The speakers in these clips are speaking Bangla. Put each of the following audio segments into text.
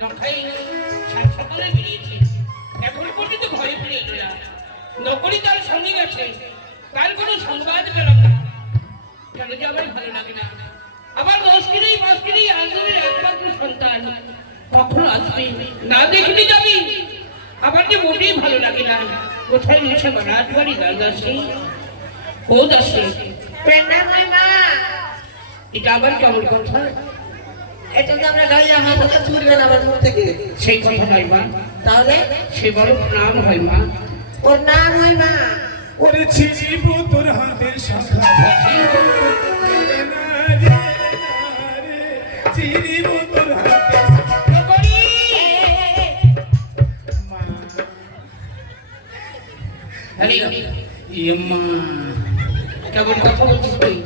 নখাই সাত সকালে বেরিয়েছে, এখন পর্যন্ত ঘরে ফিরে এলো না। নকরি তার সঙ্গে গেছে, তার কোনো সংবাদ পেলাম না। কেন যে আমার ভালো লাগে না। আবার মুশকিলেই আন্দোলনের একমাত্র সন্তান কখনো আসবে না, দেখলি যাবি। আবার যে মোটেই ভালো লাগে না। কোথায় নিয়েছে রাজবাড়ি দাসী ও দাসী, এটা আবার কেমন কথা? এটা তো আমরা গাড়ি আমার কথা ছুটবে না আমার মুখ থেকে। সেই কথা নয় মা, তাহলে সে বড় নাম হয় মা। ওর নাম হয় মা। ওরে ছিড়িব তোর হাতের শাখা, ছিড়িব তোর হাতের মা। কেমন কথা বলছিস তুই?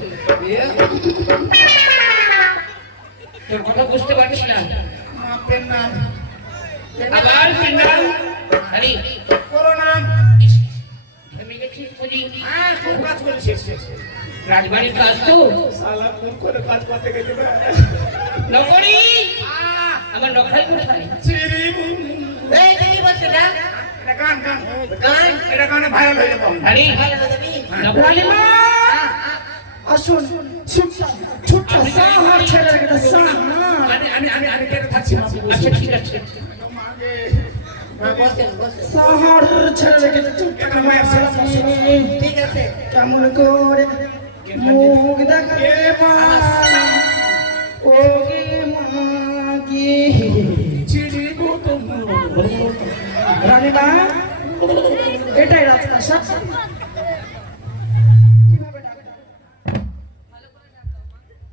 তোর কথা বুঝতে পারছিস না। আবার পিন্ডাল আরে করোনা আমি গেছি খুঁজি। খুব কাজ করেছিস রাজবাড়ির কাজ তো সালা খুব করে কাজ করতে গেছে। নকরি আমার নখাই কোথায়? ছিড়িব এই কি বলছ না? এটা গান গান গান এটা গানে ভাইরাল হয়ে যাবো। আরে ভালো হবে। রানীমা আসুন ছুটটা সাহার ছেড়ে রেখে সাহার আমি কেটে থাকছি না। আচ্ছা ঠিক আছে। বসেন বসেন। সাহার ছেড়ে রেখে চুপটা ঠিক আছে। কেমন করে মুখ দেখাবে মা ও গে মাগি ছিড়িব তোমার রানীমা এটাই রাজপ্রাসাদ। কিভাবে ডাকবো?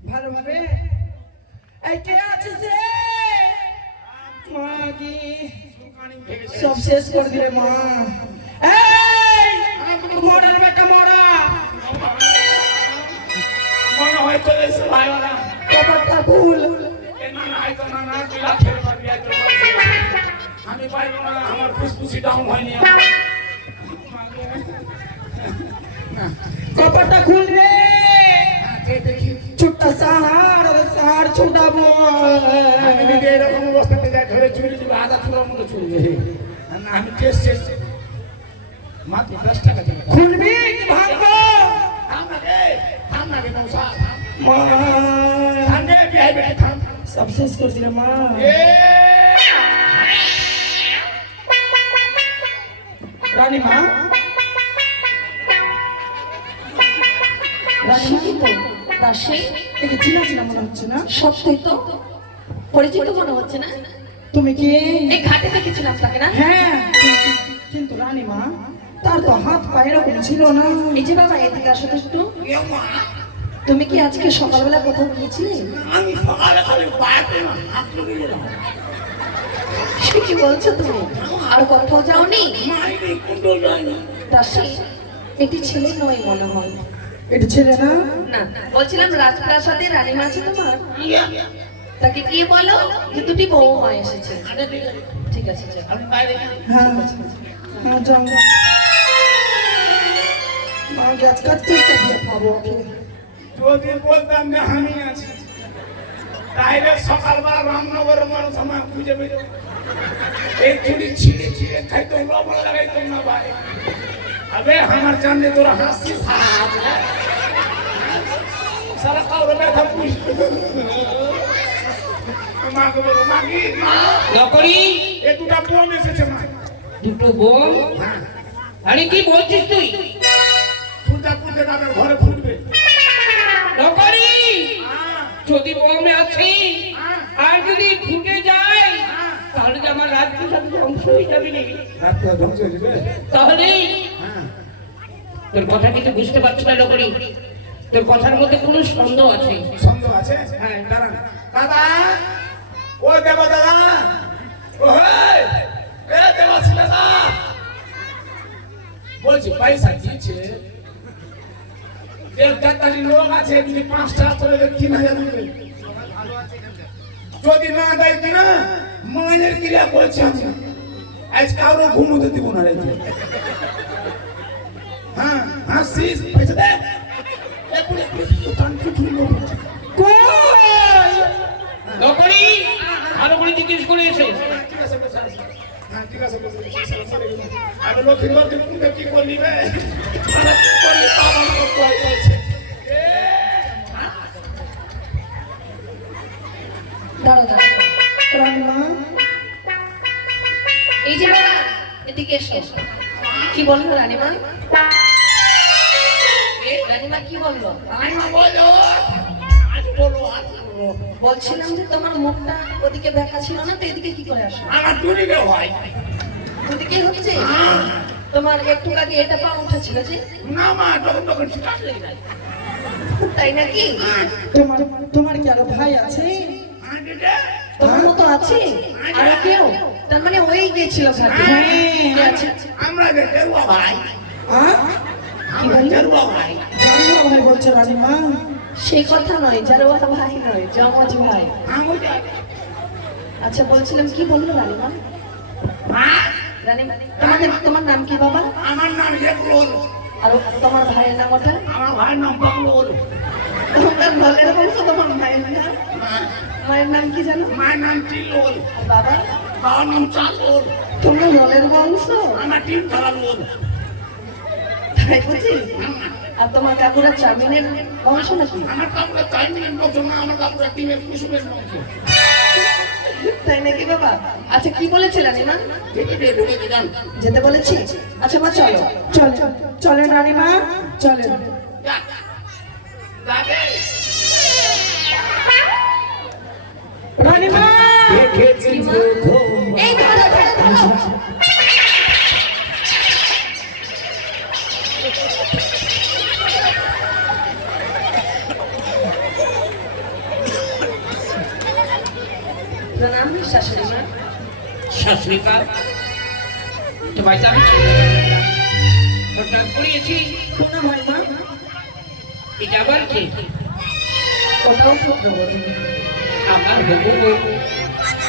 ভালোভাবে এই কে আছিস রে মাগি? সব শেষ করে দিলে মা। এই মরার বেটা মরা, মনে হয় চলে এসে ভাইওয়ালা কপালটা ভুল। আমি পাইব না, আমার ফুসফুসি ডাউন হয়নি। কপালটা খুল রে ছুট্টা সাহার ছুটাবো। আমি যদি এরকম অবস্থাতে যাই ধরে চুরি দিবে, আধা চুরার মতো চুরি দেবে। না আমি টেস্ট মাত্র 10 টাকা দেবে। খুলবি কি ভাঙবো? থাম না রে মৌসা, মা থাম রে বিহাই বেটা থাম। সব শেষ করে দিলে মা। রানীমা দাসী একে চিনা চিনা মনে হচ্ছে না? সত্যই তো পরিচিত মনে হচ্ছে না? তুমি কি? এই ঘাটে দেখেছিলাম তাকে না? হ্যাঁ কিন্তু রানীমা তার তো হাত পা এরকম ছিল না। এই যে বাবা এদিকে আসো তো একটু। তুমি কি আজকে সকালবেলা কোথাও গিয়েছিলে? আমি সকালে খালি পায়ে না হাত লেগে গেলাম। সে কি বলছো তুমি? আর কোথাও যাওনি? মাইরে কুন্ডো যায়নি। দাসী এটি ছেলে নয় মনে হয়। এটা ছেলে না? না বলছিলাম রাজপ্রাসাদে রানীমা আছে তোমার, তাকে গিয়ে বলো যে দুটি বৌমা এসেছে। ঠিক আছে যাও। আমি বাইরে হ্যাঁ হ্যাঁ যাও। মা গ্যাস কাটতে চাপিয়ে পাবো ওকে। যদি বলতাম যে আমি আছি, তাইলে সকালবেলা রামনগরের মানুষ আমার খুঁজে বেরো। এই চুরি ছিঁড়ে ছিঁড়ে খাইতো, লবণ লাগাইতো না ভাই। আবে আমার জানলে তোরা হাসছিস, সারা কাউরে ব্যথা পুষতে মাকে বলো মাগি নকরি এ দুটা বোন এসেছে মা। দুটো বোন? আরে কি বলছিস তুই? ফুলটা ফুলতে তাদের ঘরে ফুটবে। নকরি যদি বোন আছে আর যদি ফুটে যায় তাহলে যে আমার রাজ্যের সাথে ধ্বংস হয়ে যাবে রে। রাতটা ধ্বংস হয়ে যাবে। তাহলে তোর কথা কিন্তু বুঝতে পারছি না নকরি। তোর কথার মধ্যে কোনো সন্দেহ আছে। সন্দেহ আছে? হ্যাঁ দাঁড়ান দাদা, ও দেব দাদা, ও এ দেবাশী দাদা বলছি পয়সা দিয়েছে, দেড় লোক আছে, যদি 5 টাকা করে 3000 দেবে। যদি না দেয় কিনা মায়ের ক্রিয়া করেছে আমি আজ কারো ঘুমোতে দিব না রে। হ্যাঁ হাসিস পয়সা দে। নকরি হ্যাঁ ঠিক আছে বসে আমি লক্ষ্মীবার দিন তুমি কি করলি বে মানে কি করলি তা আমাকে কয় বলছে দাঁড়াও দাঁড়াও রানীমা এই যে বাবা এদিকে এসো কি বলবো রানীমা রানীমা কি বলবো রানীমা বলো আজ বলো আজ বলো বলছিলাম যে তোমার মুখটা ওদিকে দেখা ছিল না তো এদিকে কি করে আসো আমার দুদিকে হয় ওদিকে হচ্ছে তোমার একটু আগে এটা পা উঠেছিল যে না মা তখন ঠিক আছে তাই নাকি তোমার তোমার কি আরো ভাই আছে তোমার মতো আছে আর কেউ তার মানে ওই গেছিল ঘাটে কে আছে আমরা দেখবো ভাই কি বললি দেখবো ভাই জানো ভাই বলছে রানীমা সেই কথা নয় জারোয়া ভাই নয় জমজ ভাই আমি আচ্ছা বলছিলাম কি বললো রানীমা মা রানীমা তোমার নাম কি বাবা আমার নাম জেকুল আর তোমার ভাইয়ের নাম ওটা আমার ভাইয়ের নাম বকলুল তোমার ভাইয়ের বংশ তোমার ভাইয়ের নাম মায়ের নাম কি জানো মায়ের নাম টিলুল আর বাবা বাবার নাম চালুল তোমরা ললের বংশ আমার টিম চালুল তাই বুঝি আর তোমার কাকুরা চামিনের বংশ নাকি আমার কাপড়ে তাই মিনিট বছর না আমার কাপড়ে টিমের কুসুমের বংশ তাই নাকি বাবা আচ্ছা কি বলেছে রানীমা ঢুকে দিলাম যেতে বলেছি আচ্ছা মা চলো চল চলেন রানীমা চলেন রানীমা এই ধরো ধরো ধরো প্রণাম শাশুড়ি মা শাশুড়িকা তোমায় তো আমি হঠাৎ করিয়েছি কোনো ভাই মা এটা আবার কি ওটাও পুত্রবধূ আমার হবু বউ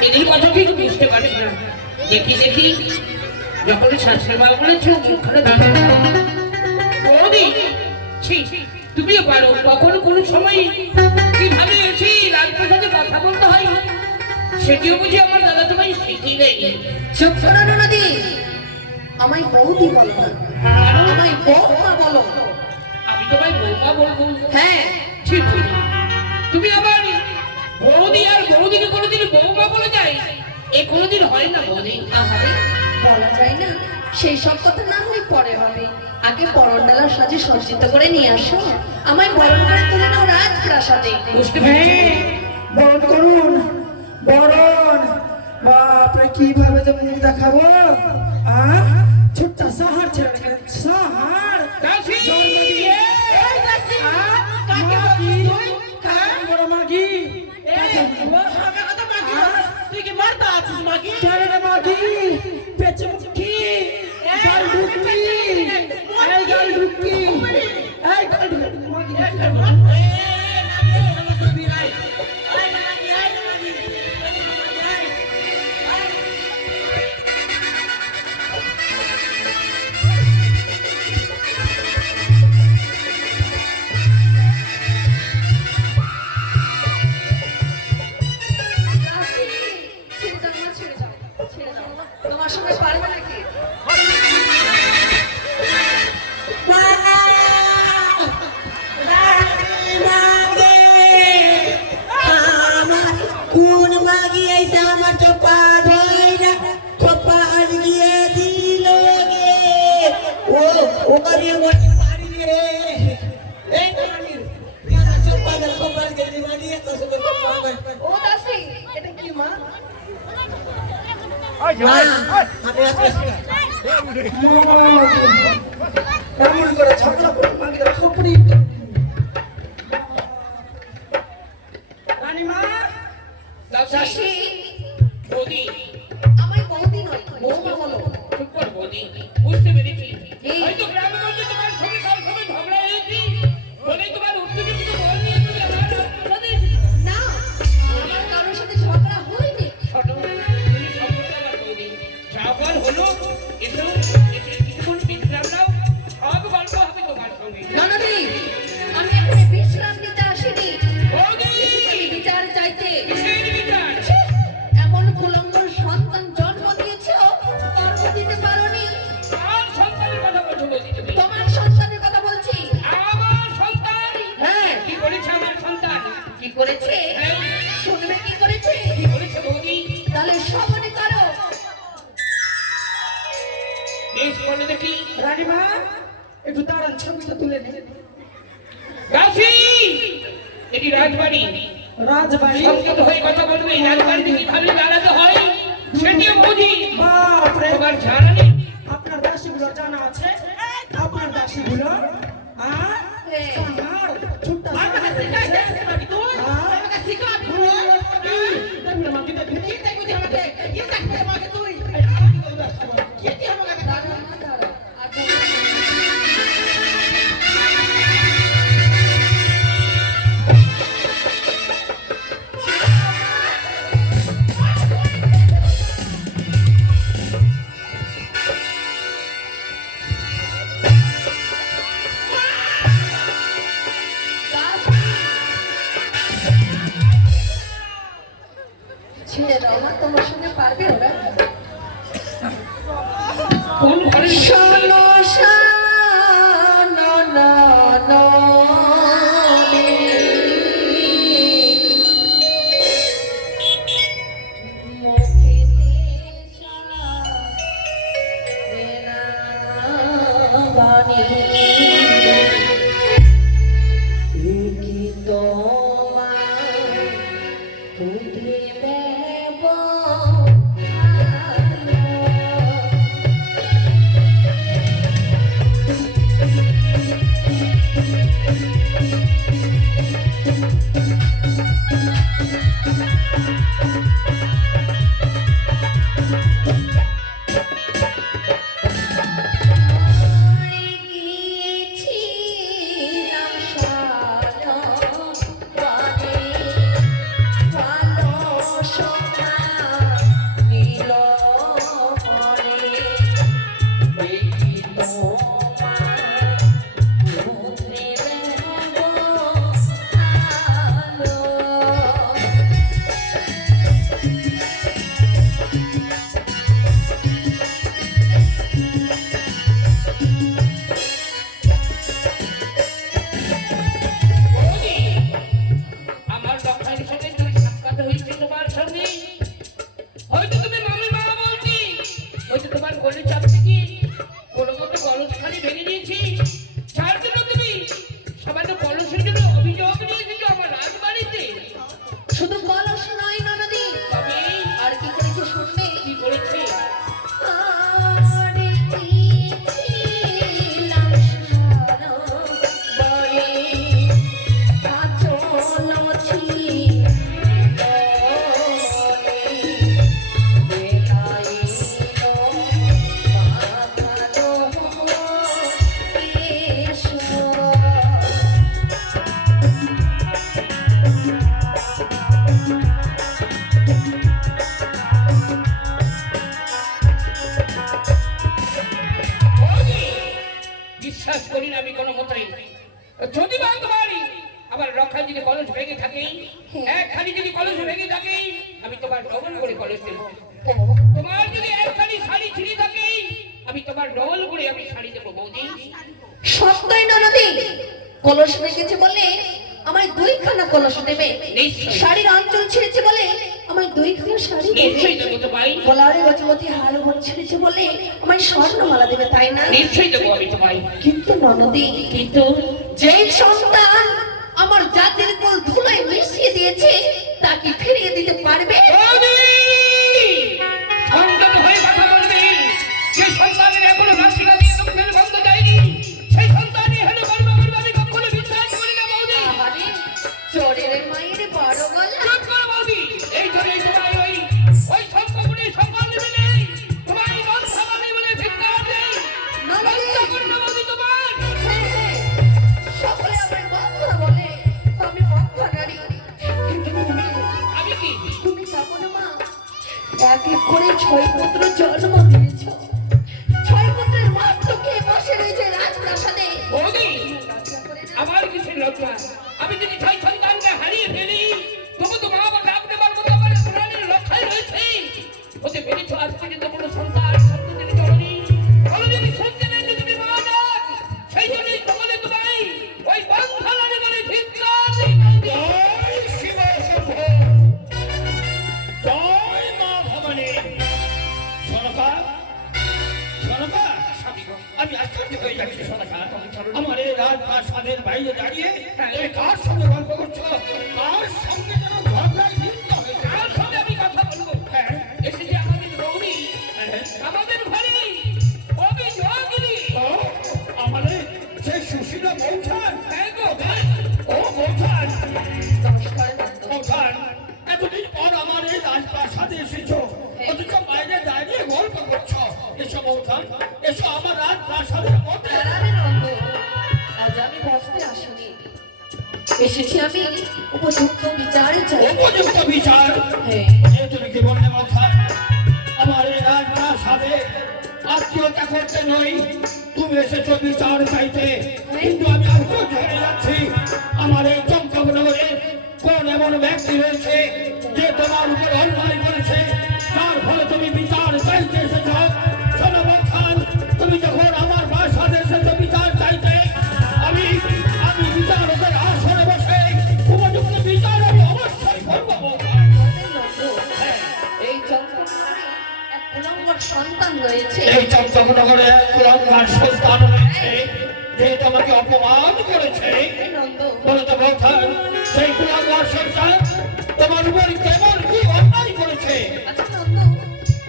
এদের কথা কিছু বুঝতে পারি না দেখি দেখি যখন শাশুড়ি মা বলেছে মুখখানে বৌদি ছি তুমিও পারো কখনো কোনো সময় কিভাবে এসে রাজপ্রাসাদে কথা বলতে হয় সেটিও বুঝি আমার দাদা তোমায় শিখিয়ে দেয়নি চুপ করো নদী আমায় বৌদি বলো না আমায় বৌমা বলো আমি তোমায় বৌমা বলবো হ্যাঁ ঠিক ঠিক তুমি আবার বৌদি আর বৌদিকে কোনোদিন বৌমা বলে যায় এ কোনোদিন হয় না বৌদি আহারে বলা যায় না সেই সব কথা না হয় পরে হবে আগে বরণডালার সাজে সজ্জিত করে নিয়ে আসো আমায় বরণ করে তুলে নাও রাজপ্রাসাদে বুঝতে পেরেছি হ্যাঁ বরণ করুন বরণ বাপরে কিভাবে যে মুখ দেখাবো ছোট্ট সাহার ছেড়ে রেখে সাহার কাশি এই দাসি মাগি বড় মাগি তুই কি মারতা আছিস মাগি ছেড়ে রে মাগি পেছে মুখি গাল ঢুকি এই গাল ঢুকি এই গাল ঢুকি মাগি তোমার সঙ্গে পারবে নাকি কোন মাগি আইসা আমার তো পারই না কপাল গিয়ে দিল গে ও ওরে মোট পারি রে এই মাগি কানা চপাল কপাল গিয়ে দিবানি এত সুন্দর কপাল ও দাসী এটা কি মা এমন করে ঝগড়া করে মাগি খপরি রানীমা দাসী বৌদি আমায় বৌদি নয় বৌমা বলো চুপ কর বৌদি বুঝতে পেরেছি এই। হয়তো গ্রামে গঞ্জে তোমার সঙ্গে কার সঙ্গে ঝগড়া হয়েছি বলেই তোমার উত্তেজিত বল নিয়ে তুমি আমার রাজপ্রাসাদে না আমার কারোর সাথে ঝগড়া হয়নি ছোট তুমি সম্পর্কে আমার বৌদি যা বল হলো এসো এসে কিছুক্ষণ বিশ্রাম নাও সব গল্প হবে তোমার সঙ্গে ননদি আমি এখানে বিশ্রাম নিতে আসিনি বৌদি বিচার চাইতে কিসের বিচার? এমন কুলঙ্গর সন্তান জন্ম দিয়ে কি রানীমা একটু দাঁড়ান, ছবিটা তুলে নে। দাসী এটি রাজবাড়ি, রাজবাড়ি? সংযত হয়ে কথা বলবে। রাজবাড়িতে কি ভাবলে বেড়াতে হয় সেটিও বুঝি। বাপরে, তোমার জানা নেই? আপনার দাসীগুলো জানা আছে? আপনার দাসীগুলো ছুট্টা ছেড়ে দাও মা, তোমার সঙ্গে পারবে ওরা? কোন ঘরে শোনো আমার লক্ষার সাথে তুমি সাক্ষাৎ হয়েছে তোমার সঙ্গে। হয়তো তুমি মামি মা বলছি, হয়তো তোমার গলে চাপ থেকে কোনো মতো কলস খালি ভেঙে দিয়েছি। যার জন্য তুমি সামান্য কলসের জন্য অভিযোগ নিয়েছিল আমার রাজবাড়িতে। শুধু কলস নয় ননদি, তবে আর কি করেছে শুনবে? কি করেছে? বিশ্বাস করি না আমি কোনো মতেই। যদি বা তোমার আমার রক্ষা যদি কলস ভেঙে থাকে, একখানি যদি কলস ভেঙে থাকে, আমি তোমার ডবল করে কলস দেবো। তোমার যদি একখানি শাড়ি ছিঁড়ে থাকে, আমি তোমার ডবল করে আমি শাড়ি দেবো বৌদি। সত্যই ননদি, কলস ভেঙেছে বলে আমায় দুইখানা কলস দেবে। নিশ্চয়ই। শাড়ির আঁচল ছিঁড়েছে বলে আমায় দুইখানা শাড়ি দেবে। নিশ্চয়ই দেবো তো ভাই, গলারে গজমতি হার ঘর ছিঁড়েছে বলে আমায় স্বর্ণমালা দেবে, তাই না? নিশ্চয়ই দেবো আমি তোমায়। কিন্তু ননদি, কিন্তু যেই সন্তান আমার জাতির কুল ধুলোয় মিশিয়ে দিয়েছে তা কি ফিরিয়ে দিতে পারবে? বৌদি! সংযত হয়ে কথা বলবি। যে সন্তানের এখনো নাসিকা দিয়ে দুঃখের গন্ধ যায়নি, সেই সন্তানই হেন করবে বলবে আমি কখনো বিশ্বাস করি না বৌদি। আহারে, চোরের মায়ের বড় গলা। চুপ করো বৌদি। এই জন্যই তোমার ওই সম্পর্কে সম্মান দেবে নেই, তোমার এই মন সামানে বলে ভিক্ষা দেয়। লজ্জা করে না বৌদি তোমার? হ্যাঁ, সকলে আমায় কথা বলে আমি অজ্ঞা নারী, কিন্তু আমি কি? তুমি যাবো না মা। এক এক করে 6 পুত্র জন্ম দিয়েছ, 6 পুত্রের মাত্র কে বসে রয়েছে রাজপ্রাসাদে। বৌদি, লজ্জা করে না? আমার কিছু লজ্জা। আমি যদি 6 সন্তানকে হারিয়ে ফেলি, তবু তো মা বাবা ডাক দেবার মতো আমার প্রাণের রক্ষায় রয়েছে। হতে পেরেছ আজ পর্যন্ত কোনো সন্তান সন্ততির জননী কোনোদিনই শুনতে নেই যে তুমি মা ডাক। সেই জন্যই তোমাদের তোমায় ওই বন্ধনারে বলে ভিক্ষা দিই বৌদি। জয় শিব শম্ভ, জয় মা ভবানী। সনকা, সনকা, স্বামীগণ, প্রাসাদের বাইরে দাঁড়িয়ে তুমি কার সঙ্গে গল্প করছো? কার সঙ্গে যেন ঝগড়ায় লিপ্ত হয়েছে? কার সঙ্গে আমি কথা বলবো? হ্যাঁ, এসেছে আমাদের গৌরী, হ্যাঁ। আমাদের ঘরে অভিযোগিনী। ও, আমাদের সেই সুশীলা বৌঠান। হ্যাঁ গো, ও বৌঠান, নমস্কার নন্দ। বৌঠান, এতদিন পর আমার এই রাজপ্রাসাদে এসেছো, অথচ বাইরে দাঁড়িয়ে গল্প করছো। এসো বৌঠান, এসো আমার রাজপ্রাসাদের মধ্যে। দাঁড়াবে নন্দ, আজ আমি বসতে আসিনি, এসেছি আমি উপযুক্ত বিচারে চাই। উপযুক্ত বিচার? হ্যাঁ, এ তুমি কি বললে বৌঠান? আমার এই রাজপ্রাসাদে আত্মীয়তা করতে নই, তুমি এসেছো বিচার চাইতে। কিন্তু আমি আশ্চর্য হয়ে যাচ্ছি, আমার এই চম্পকনগরে কোন এমন ব্যক্তি রয়েছে যে তোমার উপর অন্যায় করেছে, তার ফলে তুমি বিচার চাইতে এসেছ? শোনো বৌঠান, তুমি যখন আমার প্রাসাদে এসেছো বিচার চাইতে, আমি বিচারকের আসনে বসে উপযুক্ত বিচার আমি অবশ্যই করবো বৌঠান। করবেন নন্দ। এই চম্পকনগরে এক কুলাঙ্গার সন্তান রয়েছে। এই চম্পকনগরে কুলাঙ্গার সন্তান রয়েছে যে তোমাকে অপমান করেছে। এই নন্দ, বলো তো বৌঠান, সেই কুলাঙ্গার সন্তান তোমার উপর কেমন কি অন্যায় করেছে? আচ্ছা নন্দ,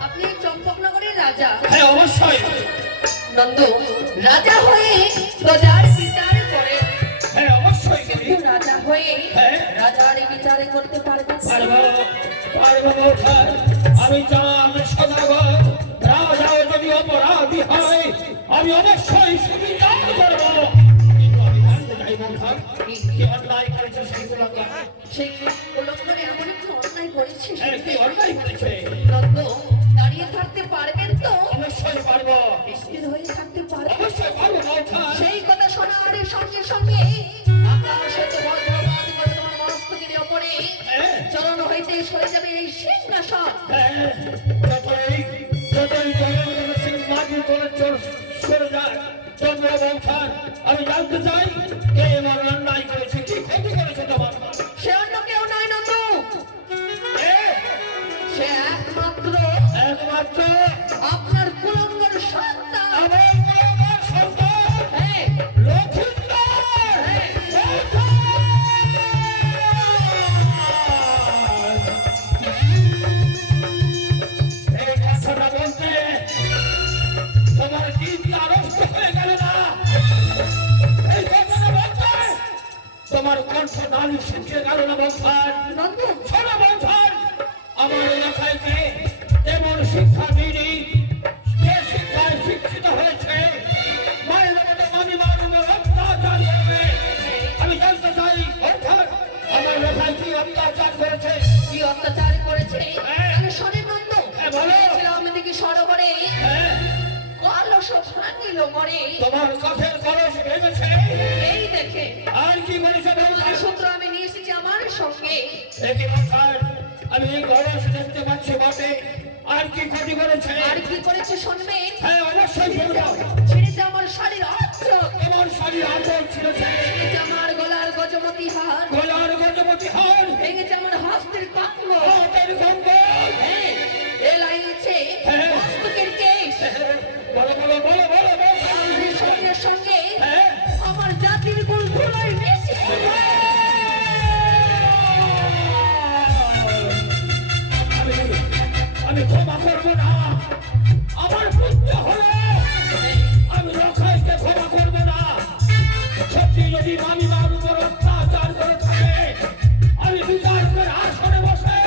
আপনি এই চম্পকনগরের রাজা। হ্যাঁ, অবশ্যই। নন্দ, রাজা হয়ে প্রজার বিচার করে, হ্যাঁ, অবশ্যই করি। কিন্তু রাজা হয়ে হ্যাঁ। রাজার বিচারে করতে পারবে না। পারবো, পারবো বৌঠান। আমি সদাগর, রাজাও যদি অপরাধী হয় আমি অবশ্যই সুবিচার করবো। কিন্তু আমি জানতে চাই বৌঠান, কি অন্যায় করেছে সেই কুলাঙ্গার? সেই কুলাঙ্গারে এমন একটু অন্যায় করেছে। হ্যাঁ, কি অন্যায় করেছে? নন্দ, দাঁড়িয়ে থাকতে পারবেন তো? অবশ্যই পারবো, স্থির হয়ে থাকতে পারবেন? অবশ্যই পারবো বৌঠান। সেই কথা শোনার সঙ্গে সঙ্গে আকাশ হতে বজ্রপাত করে তোমার মস্তকের ওপরে হ্যাঁ। চরণ হইতে সরে যাবে এই সিংহাসন। হ্যাঁ, যতই জগন্নাথ সিং মাঝি করে সরে যায়, চন্দ্র বৌঠান, আমি জানতে চাই কে এমন অন্যায় করেছে, কি ক্ষতি করেছে তোমার? সে অন্য কেউ নয় নন্দ, এ, সে একমাত্র একমাত্র আপনার কুলাঙ্গার সন্তান। আমার কুলাঙ্গার সন্তান হ্যাঁ, লক্ষিন্দর বৌঠান। এই কথাটা বলতে তোমার জিভ আড়ষ্ট হয়ে গেল না? এই কথাটা বলতে তোমার কণ্ঠ নালী শুকিয়ে গেল না বৌঠান? নন্দ, শোনো বৌঠান, আমার এলাকায় কে তেমন শিক্ষা দিইনি, যে শিক্ষায় শিক্ষিত হয়েছে মায়ের মতো মামিমার উপর অত্যাচার করবে। আমি জানতে চাই বৌঠান, আমার এলাকায় কি অত্যাচার করেছে? কি অত্যাচার করেছে? হ্যাঁ। আমি শোনেন নন্দ, হ্যাঁ, বলো। ছিলাম দিকে সরোবরে হ্যাঁ, কলস ভাঙিল মরে, তোমার কাঠের কলস ভেঙেছে। এই দেখে আর কি করেছে বৌঠান? সূত্র আমি নিয়ে এসেছি আমার সঙ্গে। একই বৌঠান, আমি এই কলস দেখতে পাচ্ছি বটে, আর কি ক্ষতি করেছে? আর কি করেছে শুনবেন? হ্যাঁ, অবশ্যই বলবো। ছিঁড়েছে আমার শাড়ির অস্ত্র, তোমার শাড়ির আঁচল ছিঁড়েছে, ভেঙেছে আমার গলার গজমতি হার, গলার গজপতি হার, ভেঙেছে আমার হস্তের কঙ্গ, হাতের কঙ্কর। হ্যাঁ, এলাইছে হ্যাঁ। মস্তকের কেশ। বলো বলো বলো বলো বলো। আর সঙ্গে সঙ্গে হ্যাঁ। আমার জাতির কুল ধুলোয় মিশে আমি ক্ষমা করবো না, আমার পুত্র হলো, আমি রক্ষাইকে ক্ষমা করবো না। সত্যি যদি মামিমার উপর অত্যাচার করে থাকে, আমি বিচারকের আসনে বসে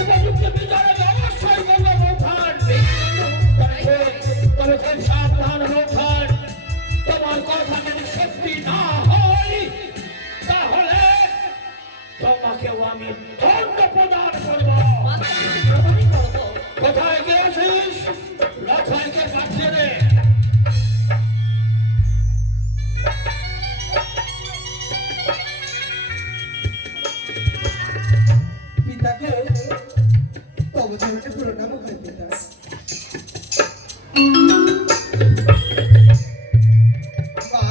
উপযুক্ত বিচারে অবশ্যই করবো বৌঠান। তবে খুব সাবধান বৌঠান, তোমার কথা যদি সত্যি না হয় তাহলে তোমাকেও আমি দণ্ড প্রদান করবো। প্রমাণই করবো। কোথায় গিয়েছিস? লক্ষাইকে পাঠিয়ে দে। পিতাকে তব চরণে প্রণাম হয় পিতা। মা,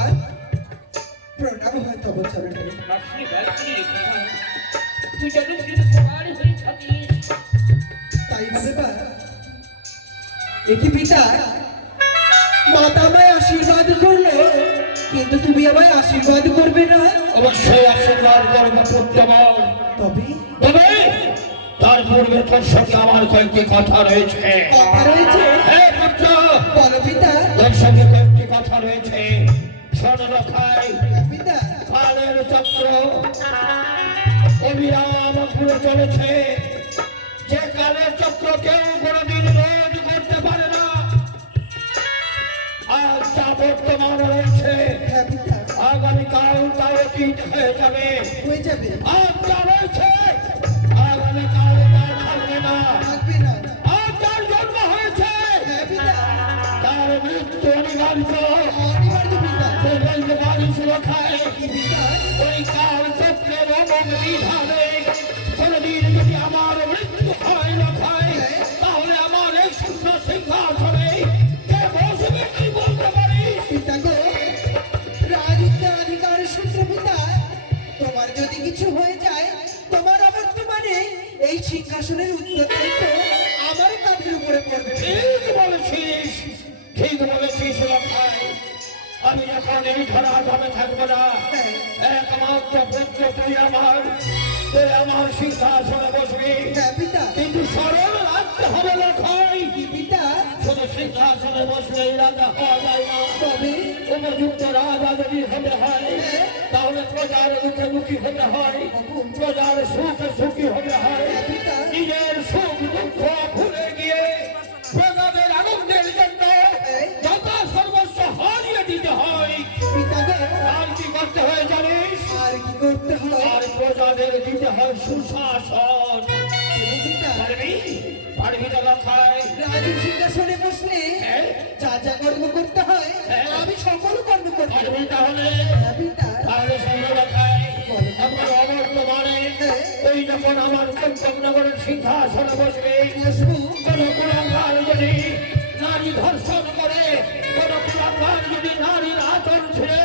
প্রণাম হয় তব চরণে। আশীর্বাদ করি কোথাও। তুই যেন কুমার হয়ে থাকিস। তাই ভাবে বা একই পিতা মাতা আমায় আশীর্বাদ করলো, কিন্তু তুমি আমায় আশীর্বাদ করবে না? অবশ্যই আশীর্বাদ করবো পুত্রবল। তবে তবে তার পূর্বে তোর সঙ্গে আমার কয়েকটি কথা রয়েছে। কথা রয়েছে? হ্যাঁ পুত্র, বলো পিতা। তোর সঙ্গে কয়েকটি কথা রয়েছে। শোন রখাই, পিতা, কালের চক্র অবিরাম ঘুরে চলেছে। যে কালের চক্র কেউ কোনোদিন রোধ করতে পারে না। আজ যা বর্তমান রয়েছে, হ্যাঁ পিতা, আগামীকাল তা অতীত হয়ে যাবে। হয়ে যাবে। আজ যা রয়েছে, আগামীকাল তা থাকবে না। থাকবে না। আজ যার জন্ম হয়েছে, হ্যাঁ পিতা, তার মৃত্যু অনিবার্য। অনিবার্য পিতা। তো বলতে পারিস রখায়, কি পিতা? ওই কাল চক্রের অমোঘ বিধানে কোনদিন যদি আমার মৃত্যু হয় রখায়, তাহলে আমার এই শূন্য সিংহাসনে কে বসবে কি বলতে পারিস? পিতা গো, রাজোত্তরাধিকারের সূত্র পিতা, তোমার যদি কিছু হয়ে যায়, তোমার অবর্তমানে এই সিংহাসনের উত্তরাধিকার তো আমার কাঁধের উপরে পড়বে। ঠিক বলেছিস, ঠিক বলেছিস রখায়। আমি যখন এই ধরা ধামে থাকবো না, একমাত্র পুত্র তুই আমার সিংহাসনে বসবি। হ্যাঁ পিতা। কিন্তু স্মরণ রাখতে হবে রখাই, কি পিতা? শুধু সিংহাসনে বসলেই রাজা হওয়া যায় না। তবে উপযুক্ত রাজা যদি হতে হয়, তাহলে প্রজার মুখে মুখী হতে হয়, প্রজার সুখে সুখী হতে হয়। পিতা, নিজের সুখ দুঃখ ভুলে গিয়ে প্রজাদের আনন্দের জন্য যথা সর্বস্ব হারিয়ে দিতে হয়। পিতা গো, আর কি করতে হয় জানিস? আর কি করতে হয়? আর প্রজাদের দিতে হয় সুশাসন। পিতা, পারবি? পারবি না রখায়? রাজু সিংহাসনে বসলে হ্যাঁ? যা যা কর্ম করতে হয় আমি সকল কর্ম করবো। পারবি তাহলে? হ্যাঁ পিতা। তাহলে সঙ্গে রখায় আমার অবর্তমানে ওই যখন আমার কন্তব্যনগরের সিংহাসনে বসবে, বসবো। কোন কুলাঙ্গার যদি নারী ধর্ষণ করে, কোন কুলাঙ্গার যদি নারীর আচরণ ছিঁড়ে,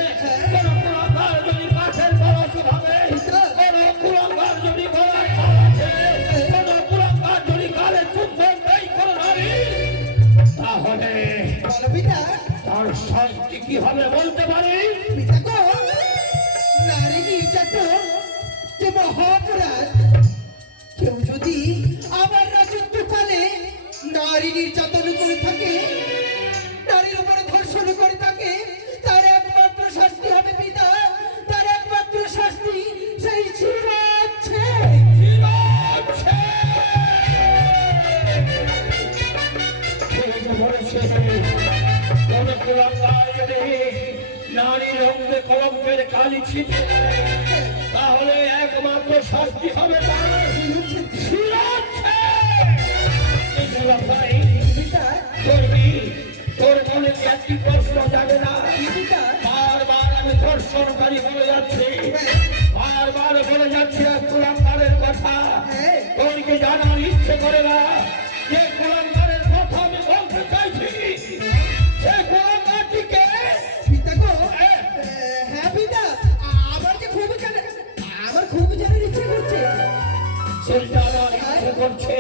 কোন কুলাঙ্গার যদি কাঠের কলস ভাঙে, কোন কুলাঙ্গার যদি গলায় মালা ছেড়ে, কোন কুলাঙ্গার যদি গালে চুম্বন দেয় কোন নারী, তাহলে বলো পিতা। তার শাস্তি কি হবে বলতে পারিস? পিতা গো, নারী নির্যাতন যে মহাপরাধ। কেউ যদি আমার রাজত্বকালে নারী নির্যাতন করে থাকে, নারীর উপরে ধর্ষণ করে থাকে, তার একমাত্র শাস্তি হবে পিতা, তার একমাত্র শাস্তি সেই চিরচ্ছেদ। নারী রঙে কলঙ্কের কালি ছিটে তাহলে একমাত্র শাস্তি হবে পিতা, তোর মনে কি একটি প্রশ্ন যাবে না? পিতা, বারবার আমি ধর্ষণকারী বলে যাচ্ছি, বারবার বলে যাচ্ছি এক কুলাঙ্গারের কথা। তোর কি জানার ইচ্ছে করে না যে কুলাঙ্গারের কথা আমি বলতে চাইছি? সে কুলাঙ্গারটিকে পিতা গো, হ্যাঁ পিতা, আমার যে খুব জানে, আমার খুব জানার ইচ্ছে করছে। সে জানার ইচ্ছে করছে,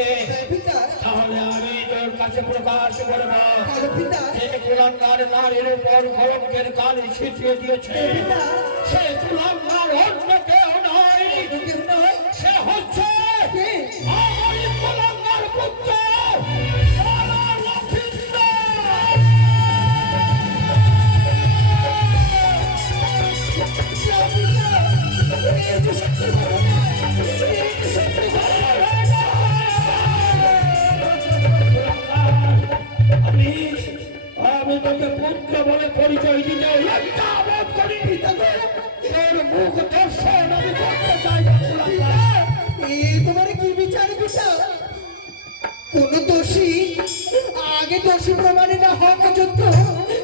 পিতা, তাহলে আমি তোর কাছে প্রকাশ করব বলো পিতা। যে কুলাঙ্গার নারীর উপর কলঙ্কের কালি ছিটিয়ে দিয়েছে, পিতা, সে কুলাঙ্গার অন্য কেউ নয়, কেউ নয়। সে হচ্ছে কে? আমারই কুলাঙ্গার পুত্র সারা লক্ষিন্দর। আমি তোকে পুত্র বলে পরিচয় দিতে লজ্জা বোধ করি। তোর মুখ দর্শন আমি করতে চাই না কুলাঙ্গার। এই তোমার কি বিচার পিতা? কোন দোষী আগে দোষী প্রমাণে না হওয়া পর্যন্ত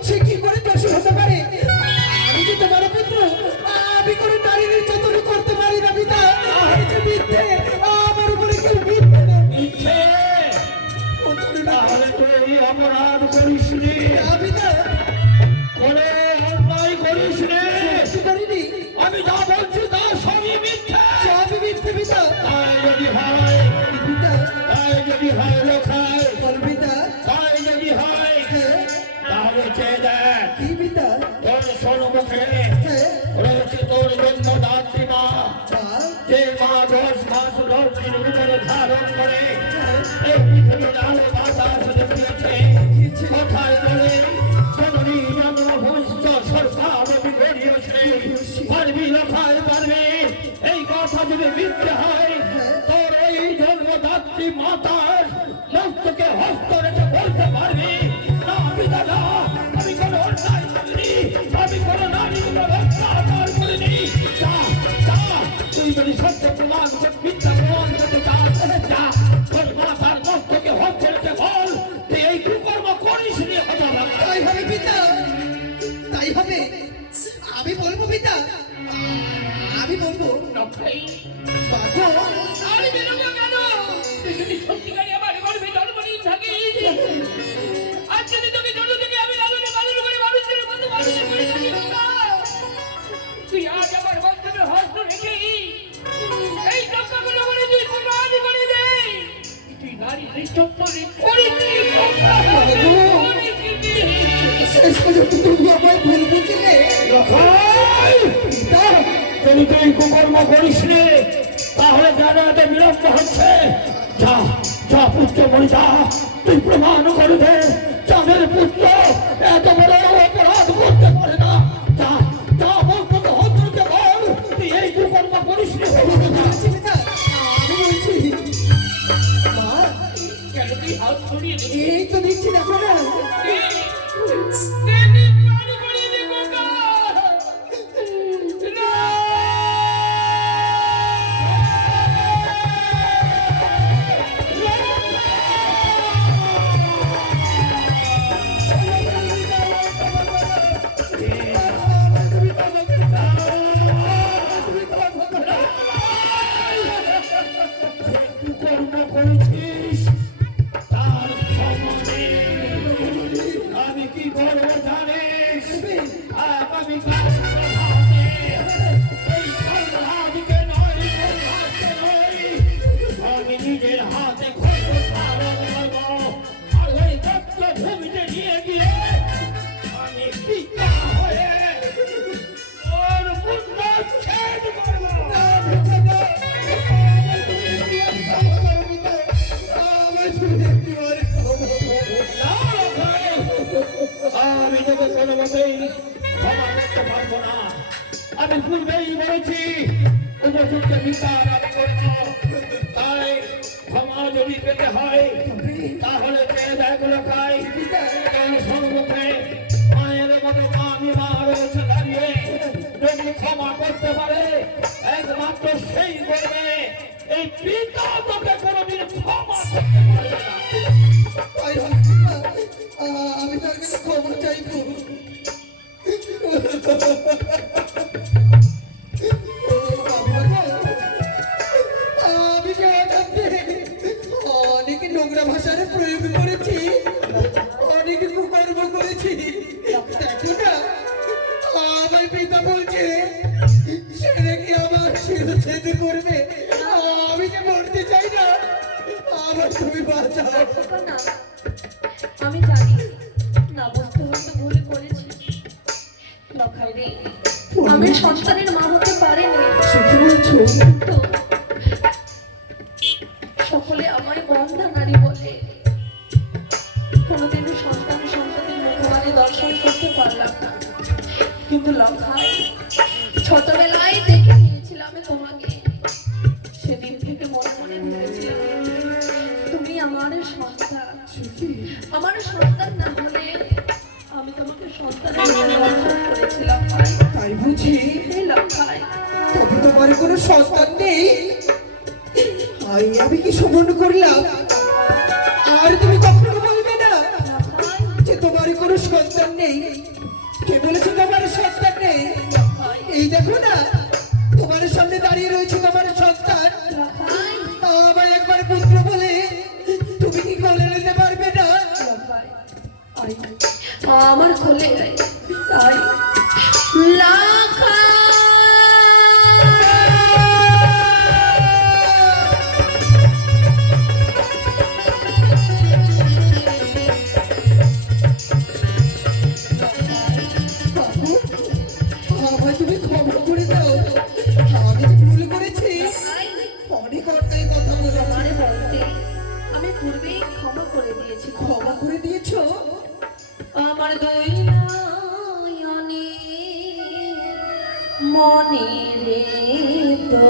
সে কি করে দোষী হতে পারে? আমি যে তোমার পুত্র, আমি করে নারী নির্যাতন করতে পারি না পিতা। আর যে মিথ্যে, আমার উপরে কেউ মিথ্যে না। ইচ্ছে তাহলে তুই এই অপরাধ করিস নি, পিতা, করে অন্যায় করিস নি। কি করিনি? আমি যা বলছি তা সবই মিথ্যা। সবই মিথ্যে পিতা। তাই যদি হয়, পিতা, তাই যদি হয় রখায়, বল পিতা। তাই যদি হয়, তাহলে ধারণ করে এই পৃথিবীর আলো বাতাস দেখিয়েছে কোথায় বলে জননী জন্মভূমিষ্ঠ সরকার বিঘটিয়েছে পারবি লোকায় পারবি এই কথা যদি মিথ্যে হয় তোর ওই জন্মদাত্রী মাতার মস্তকে হস্ত রেখে বলতে পারবি না আমি দাদা আমি কোনো অন্যায় করিনি আমি কোনো নারীর অত্যাচার করিনি যা যা তুই যদি সত্য প্রমাণ মিথ্যা প্রমাণ করতে চাস যা তোর মাতার মস্তকে হস্ত রেখে বল তুই এই কুকর্ম করিস নি হতভাগা। তাই হবে পিতা, তাই হবে। আমি বলবো পিতা, আমি বলবো। লক্ষাই বাঘ আমি বেরোবো কেন? তুই যদি সত্যিকারই আমার গর্ভে জন্ম নিয়ে থাকিস, আর যদি তোকে ছোট থেকে আমি লালনে পালন করে মানুষের মতো মানুষ করে থাকি না, তুই আজ আমার বন্ধনে হস্ত রেখে এই টাকাগুলো বলে তুই প্রমাণ করে দে তুই নারী নিঃসত্তরে করিনি শেষ পর্যন্ত তুমি আমায় ভুল বুঝলে। লক্ষাই যদি তুই কুকর্ম করিস নি তাহলে জানা এত বিলম্ব হচ্ছে যা যা পুত্র বলি যা তুই প্রমাণ করে দে চাঁদের পুত্র এত বড় অপরাধ করতে পারে না যা যা বলতো তো হচ্ছে বল তুই এই কুকর্ম করিস নি বলছি পিতা, আমি বলছি। মা, কেন তুই হাত ছড়িয়ে দিবি? এই তো দিচ্ছি দেখো না। কুকর্ম করেছিস তার ক্ষমা নেই। আমি কি করবো জানিস আগামীকাল সভাতে এই সংগ্রামীকে নয় করতে নয় আমি নিজের হাতে খন্ড ধারণ করবো আর ওই দত্ত ভূমিতে নিয়ে গিয়ে আমি পিতা হয়ে ওর মুন্ডচ্ছেদ করবো। আমি তোকে কোনো মতেই ক্ষমা করতে পারবো না। আমি পূর্বেই বলেছি উপযুক্ত বিচার আমি করবো তাই ক্ষমা যদি পেতে হয় তাহলে পেয়ে দেখ লোকাই সম্মুখে মায়ের মতো আমি মা রয়েছে দাঁড়িয়ে যদি ক্ষমা করতে পারে একমাত্র সেই করবে এই পিতা তোকে কোনোদিন ক্ষমা করতে পারবে না। তাই হবে পিতা, আমি তার কাছে ক্ষমা চাইবো। আমি যে অজান্তে অনেক নোংরা ভাষার প্রয়োগ করেছি, অনেক কুকর্ম করেছি। দেখো না আমার পিতা বলছে সে নাকি আমার শিরচ্ছেদ করবে। আমি যে মরতে চাই না, আমার তুমি বাঁচাও। না, আমি জানি না বুঝতে হয়তো ভুল করেছি লক্ষাই রে, আমি সন্তানের মা হতে পারিনি সে কি বলছো? তো সকলে আমায় বন্ধা নারী বলে কোনোদিনও সন্তানের মুখবাণী দর্শন করতে পারলাম না, কিন্তু লক্ষাই ছোটবেলায় দেখে নিয়েছিলাম তোমাকে, সেদিন থেকে মনে মনে ভেবেছিলাম তুমি আমার সন্তান। আমার সন্তান না হলে আমি তোমাকে সন্তানের মনে দর্শন করেছিলাম। তাই বুঝি? এই লক্ষাই তবে তোমার কোনো সন্তান নেই? আমি কি সমন করলাম? আর তুমি কখনো বলবে না যে তোমার কোনো সন্তান নেই। কে বলেছে তোমার সন্তান নেই? এই দেখো না তোমার সামনে দাঁড়িয়ে রয়েছে তোমার সন্তান। আমায় একবার পুত্র বলে তুমি কি কোলে নিতে পারবে না? আমার কোলে তাই লাখা আমায় তুমি ক্ষমা করে দাও, আমি যে ভুল করেছি। অনেক অন্যায় কথা বলে তোমারে বলতে পূর্বেই ক্ষমা করে দিয়েছি। ক্ষমা করে দিয়েছো? আমার দুই নয়নে মনে রে তো